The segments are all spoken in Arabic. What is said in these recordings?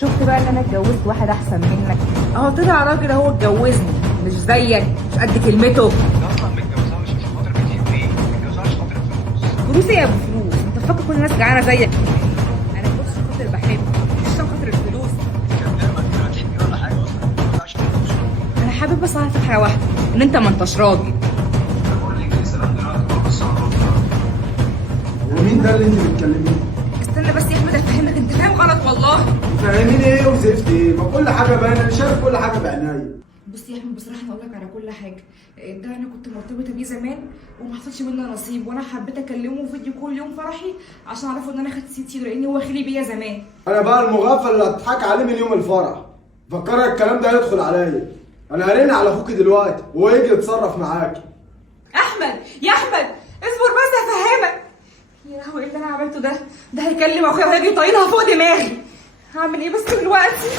شفت بقى ان انا اتجوزت واحد احسن منك اهو، طلع راجل اهو اتجوزني، مش زيك مش قد كلمته. اصلا متجوزها مش عشان خاطر بتحبيه، متجوزها عشان خاطر الفلوس. فلوس ايه يا ابو فلوس؟ انت فاكر كل الناس جعانه زيك؟ انا بص عشان خاطر بحبه مش عشان خاطر الفلوس. كدابه انت لا بتحبيه ولا حاجه، اصلا متجوزها عشان الفلوس. انا حابب بس اعرف حاجه واحده، ان انت ما انتش راجل. بقول لك لسه لحد دلوقتي هو بس هو مين ده اللي انت بتكلميه؟ استنى بس يا احمد افهمك، انت فاهم غلط والله. فاهمين ايه وزفت ايه؟ ما كل حاجه باينه، انا شايف كل حاجه بعينيا. بص يا احمد بصراحه انا اقول لك على كل حاجه، ده انا كنت مرتبطه بيه زمان وما حصلش منه نصيب، وانا حبيت اكلمه فيديو كل يوم فرحي عشان اعرفه ان انا خدت سيتي لاني هو خلي بيا زمان. انا بقى المغفل اللي هتضحك عليه من يوم الفرح. فكرك الكلام ده يدخل عليا؟ انا هرن على اخوك دلوقتي وهو يجي يتصرف معاكي. احمد يا احمد اصبر بس هفهمك. يا لهوي ايه اللي انا عملته ده هيكلم اخويا وهيجي يطيلها فوق دماغي. هعمل ايه بس دلوقتي؟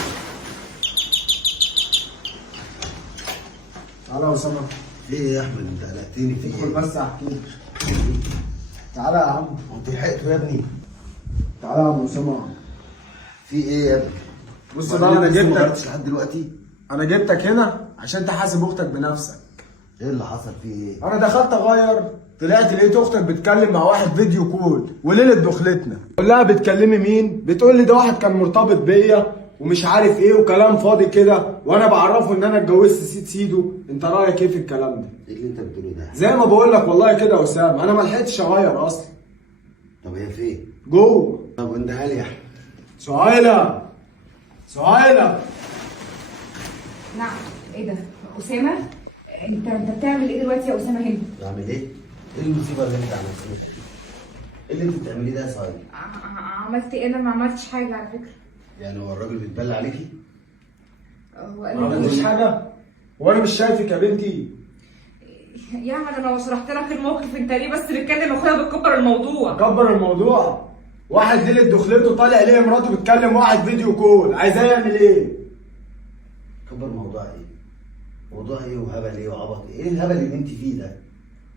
تعالى يا اسامه. في ايه يا احمد؟ انت قلقتني في ادخل ايه؟ بس احكي لك. تعالى يا عم. هو انت لحقته يا ابني؟ تعالى يا ابو اسامه. في ايه يا ابني؟ بص بقى انا ما جبتك. غيرتش لحد دلوقتي؟ انا جبتك هنا عشان تحاسب اختك بنفسك. ايه اللي حصل؟ في ايه؟ انا دخلت اغير، طلعت لقيت اختك بتكلم مع واحد فيديو كول وليله دخلتنا. بقول لها بتكلمي مين؟ بتقول لي ده واحد كان مرتبط بيا ومش عارف ايه وكلام فاضي كده، وانا بعرفه ان انا اتجوزت سيد سيدو. انت رايك ايه في الكلام ده؟ ايه اللي انت بتقوله ده؟ زي ما بقول لك والله كده يا اسامه، انا ما لحقتش اغير اصلا. طب هي فين؟ جوه. طب اندهى لي يا احمد. سهيله سهيله. نعم. ايه ده اسامه؟ انت بتعمل ايه دلوقتي يا اسامه هنا؟ بعمل ايه؟ ايه المصيبه اللي انت عملتها؟ ايه اللي انت بتعمليه ده يا صاحبي؟ عملت ايه؟ انا ما عملتش حاجه على فكره. يعني هو الراجل بيتبلى عليكي؟ هو ما قال لي عملتش حاجه؟ وانا مش شايفك يا بنتي؟ يا احمد انا لو شرحت لك الموقف انت ليه بس بتكلم اخويا بتكبر الموضوع؟ كبر الموضوع. واحد ليله دخلته طالع ليه مراته بتكلم واحد فيديو كول، عايزاه يعمل ايه؟ كبر موضوع ايه؟ موضوع ايه وهبل ايه وعبط ايه؟ ايه الهبل اللي انت فيه ده؟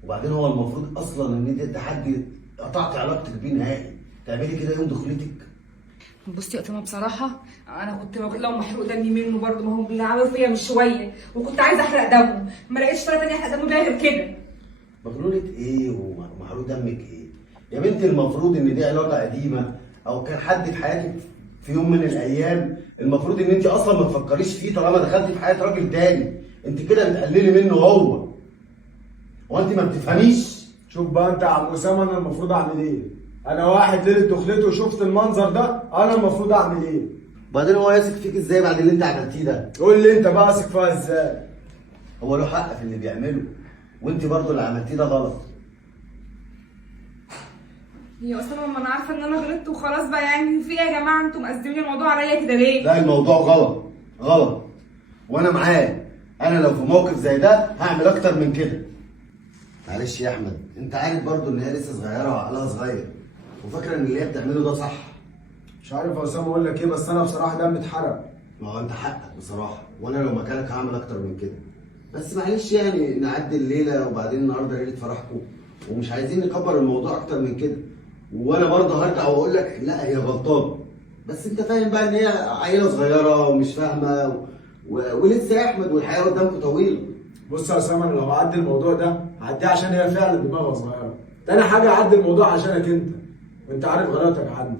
وبعدين هو المفروض اصلا ان انت حد قطعت علاقتك بيه نهائي، تعملي كده يوم دخلتك؟ بصي يا اسامه بصراحه انا كنت لو محروق دمي منه برضه، ما هو اللي عمله فيا مش شويه، وكنت عايزه احرق دمه، ما لقيتش طريقه تانيه احرق دمه بيها غير كده. مجنونة ايه ومحروق دمك ايه؟ يا بنتي المفروض ان دي علاقة قديمة او كان حد في حياتك في يوم من الايام، المفروض ان انت اصلا ما تفكريش فيه طالما دخلتي في حياة راجل تاني، انت كده بتقللي منه هو. هو انت ما بتفهميش؟ شوف بقى انت يا عم اسامه انا المفروض اعمل ايه؟ انا واحد ليله دخلته وشفت المنظر ده، انا المفروض اعمل ايه؟ وبعدين هو يثق فيك ازاي بعد اللي انت عملتيه ده؟ قول لي انت بقى اثق فيها ازاي؟ هو له حق في اللي بيعمله، وانت برضه اللي عملتيه ده غلط. يا اسامه ما انا عارفه ان انا غلطت وخلاص بقى، يعني في ايه يا جماعه انتوا مقدمين الموضوع عليا كده ليه؟ لا الموضوع غلط غلط، وانا معاه. انا لو في موقف زي ده هعمل اكتر من كده. معلش يا احمد، انت عارف برضو ان هي لسه صغيره وعقلها صغير، وفاكره ان اللي هي بتعمله ده صح. مش عارف يا اسامه اقول لك ايه، بس انا بصراحه دمي اتحرق. ما هو انت حقك بصراحه، وانا لو مكانك هعمل اكتر من كده. بس معلش يعني نعدي الليله، وبعدين النهارده ليله فرحكم ومش عايزين نكبر الموضوع اكتر من كده. وانا برضه هرجع واقول لك لا هي غلطانه، بس انت فاهم بقى ان هي عيله صغيره ومش فاهمه ولسه يا احمد والحياه قدامكم طويله. بص يا اسامه انا لو هعدي الموضوع ده هعديه عشان هي فعلا دماغها صغيره، تاني حاجه هعدي الموضوع عشانك انت، وانت عارف غلطك عني.